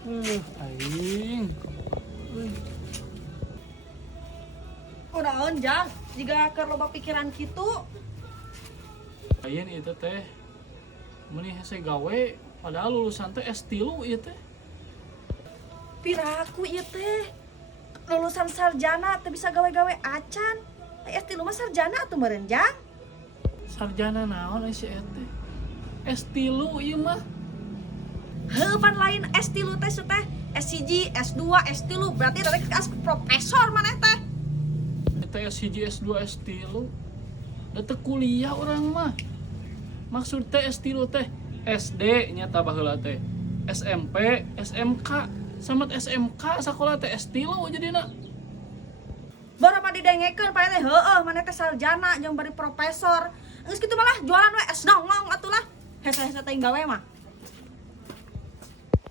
Aing. Kunaon Jang, jika keur loba pikiran kitu. Ayen itu teh. Meni hese gawe padahal lulusan teh S3 ieu teh. Piraku ieu teh. Lulusan sarjana teh bisa gawe-gawe acan. S3 mah sarjana atuh meureun Jang. Sarjana naon si teh? S3 ieu mah. Heuh pan lain S3 teh teh S1, S2, S3 berarti dari kelas profesor maneh teh. Eta S1, S2, S3. Da teu kuliah urang mah. Maksud teh S3 teh SD nya tah baheula teh. SMP, SMK, samat SMK sakola teh S3 jadina. Berapa didengekeun pae teh heueuh maneh teh sarjana jeung bari profesor. Geus kitu malah jualan we es nongong atuh lah. Hese-hese teh gawe mah.